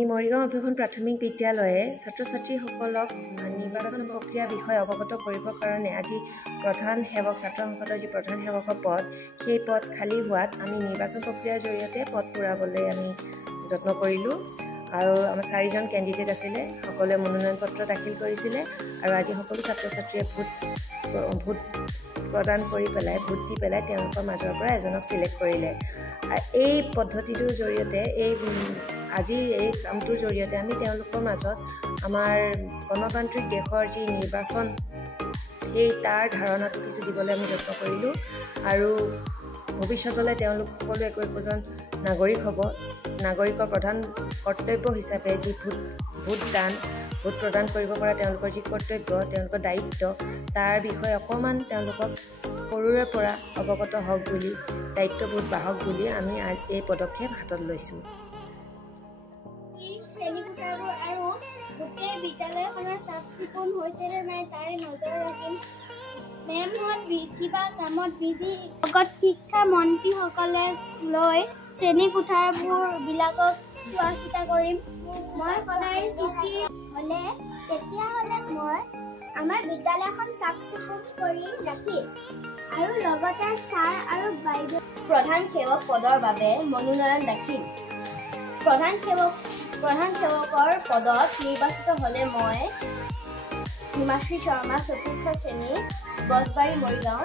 মৰিগাঁও অভিযান প্ৰাথমিক বিদ্যালয়ে ছাত্ৰ-ছাত্ৰীসকলক নিৰ্বাচন প্ৰক্ৰিয়াৰ বিষয়ে অৱগত কৰিবৰ কাৰণে আজি প্ৰধান সেৱক ছাত্ৰ সংসদৰ যি প্ৰধান সেৱকৰ পদ সেই পদ খালী হোৱাত আমি নিৰ্বাচন প্ৰক্ৰিয়াৰ জৰিয়তে পদ পূৰাবলৈ আমি যত্ন কৰিলোঁ আৰু আমাৰ 4জন কেণ্ডিডেট আছিলে সকলোৱে মনোনয়ন পত্ৰ দাখিল কৰিছিলে আৰু আজি সকলো ছাত্ৰ-ছাত্ৰীয়ে ভোট প্ৰদান কৰি পেলাই ভোট দি পেলাই তেওঁলোকৰ মাজৰ পৰা এজনক সিলেক্ট কৰিলে এই পদ্ধতিটোৰ জৰিয়তে আজিৰ এই কামটোৰ জৰিয়তে আমি তেওঁলোকৰ মাজত আমাৰ গণতান্ত্ৰিক দেশৰ যি নিৰ্বাচন সেই তাৰ ধাৰণাটো কিছু দিবলৈ আমি যত্ন কৰিলোঁ আৰু ভৱিষ্যতলৈ তেওঁলোক সকলো একোজন নাগৰিক হ'ব নাগৰিকৰ প্ৰধান কৰ্তব্য হিচাপে যি ভোট প্ৰদান কৰিব পৰা তেওঁলোকৰ যি কৰ্তব্য তেওঁলোকৰ দায়িত্ব তাৰ বিষয়ে অকণমান তেওঁলোকক সৰুৰে পৰা অৱগত হওক বুলি দায়িত্ববোধ বাহক বুলি আমি এই পদক্ষেপ হাতত লৈছোঁ শ্ৰেণীকোঠাবোৰ আৰু গোটেই বিদ্যালয়খনৰ চাফ চিকুণ হৈছেনে নাই তাৰে নজৰ ৰাখিম মেমহঁত কিবা কামত বিজি লগত শিক্ষা মন্ত্ৰীসকলে লৈ শ্ৰেণীকোঠাবোৰবিলাকক চোৱা চিতা কৰিম মই সদায় ছুটি হ'লে তেতিয়াহ'লে মই আমাৰ বিদ্যালয়খন চাফ চিকুণ কৰি ৰাখিম আৰু লগতে ছাৰ আৰু বাইদেউ প্ৰধান সেৱক পদৰ বাবে মনোনয়ন দাখিল প্ৰধান সেৱকৰ পদত নিৰ্বাচিত হ'লে মই হিমাশ্ৰী শৰ্মা 4ৰ্থ শ্ৰেণী বছবাৰী মৰিগাঁও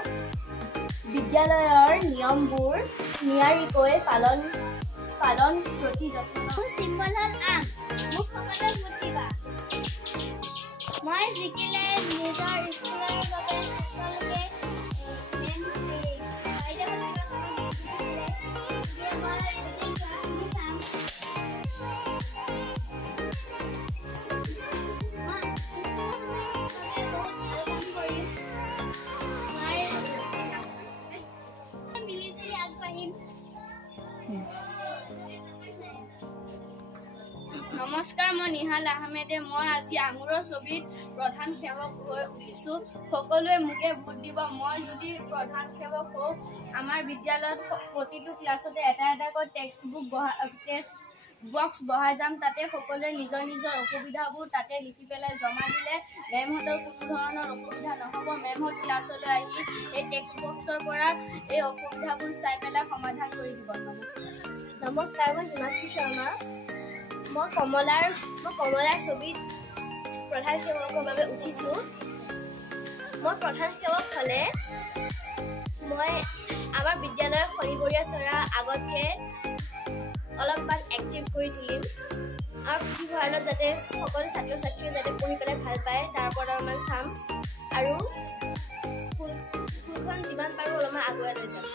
বিদ্যালয়ৰ নিয়মবোৰ নিয়াৰিকৈ পালন প্ৰতি যত্ন চিম্বল হ'ল আম মোক সকলোৱে ভোট দিবা মই জিকিলে নিজৰ স্কুলৰ বাবে সকলোকে নমস্কাৰ মই নিহাল আহমেদে মই আজি আঙুৰৰ ছবিত প্ৰধান সেৱক হৈ উঠিছোঁ সকলোৱে মোকে ভোট দিব মই যদি প্ৰধান সেৱক হওঁ আমাৰ বিদ্যালয়ত প্ৰতিটো ক্লাছতে এটাকৈ টেক্সট বক্স বহাই যাম তাতে সকলোৱে নিজৰ অসুবিধাবোৰ তাতে লিখি পেলাই জমা দিলে মেমহঁতৰ কোনো ধৰণৰ অসুবিধা নহ'ব মেমহঁত ক্লাছলৈ আহি এই টেক্সট বক্সৰ পৰা এই অসুবিধাবোৰ চাই পেলাই সমাধান কৰি দিব নমস্কাৰ মই হিমাশ্ৰী শৰ্মা মই কমলাৰ ছবিত প্ৰধান সেৱকৰ বাবে উঠিছোঁ মই প্ৰধান সেৱক হ'লে মই আমাৰ বিদ্যালয়ৰ শনিবৰীয়া চৰা আগতকৈ অলপমান এক্টিভ কৰি তুলিম আৰু পুথিভঁৰালত যাতে সকলো ছাত্ৰ ছাত্ৰীয়ে যাতে পঢ়ি পেলাই ভাল পায় তাৰ ওপৰত অলপমান চাম আৰু স্কুলখন যিমান পাৰোঁ অলপমান আগুৱাই লৈ যাম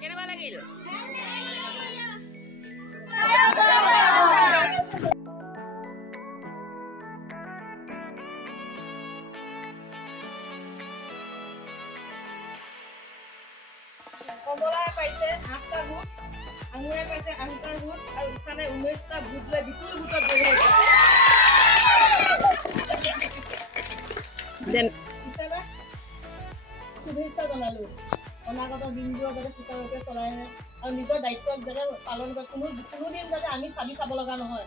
কেনেকুৱা লাগিল? কমলাই পাইছে 8টা ভোট, আঙুৰাই পাইছে 8টা ভোট আৰু ইছানে 19টা ভোট লৈ বিপুল ভোটত জয়ী হৈছে। ইছানে শুভেচ্ছা জনালো অনাগত দিনবোৰত যাতে সুচাৰুৰূপে চলাই আৰু নিজৰ দায়িত্বক যাতে পালন কৰে, কোনোদিন যাতে আমি চাব লগা নহয়।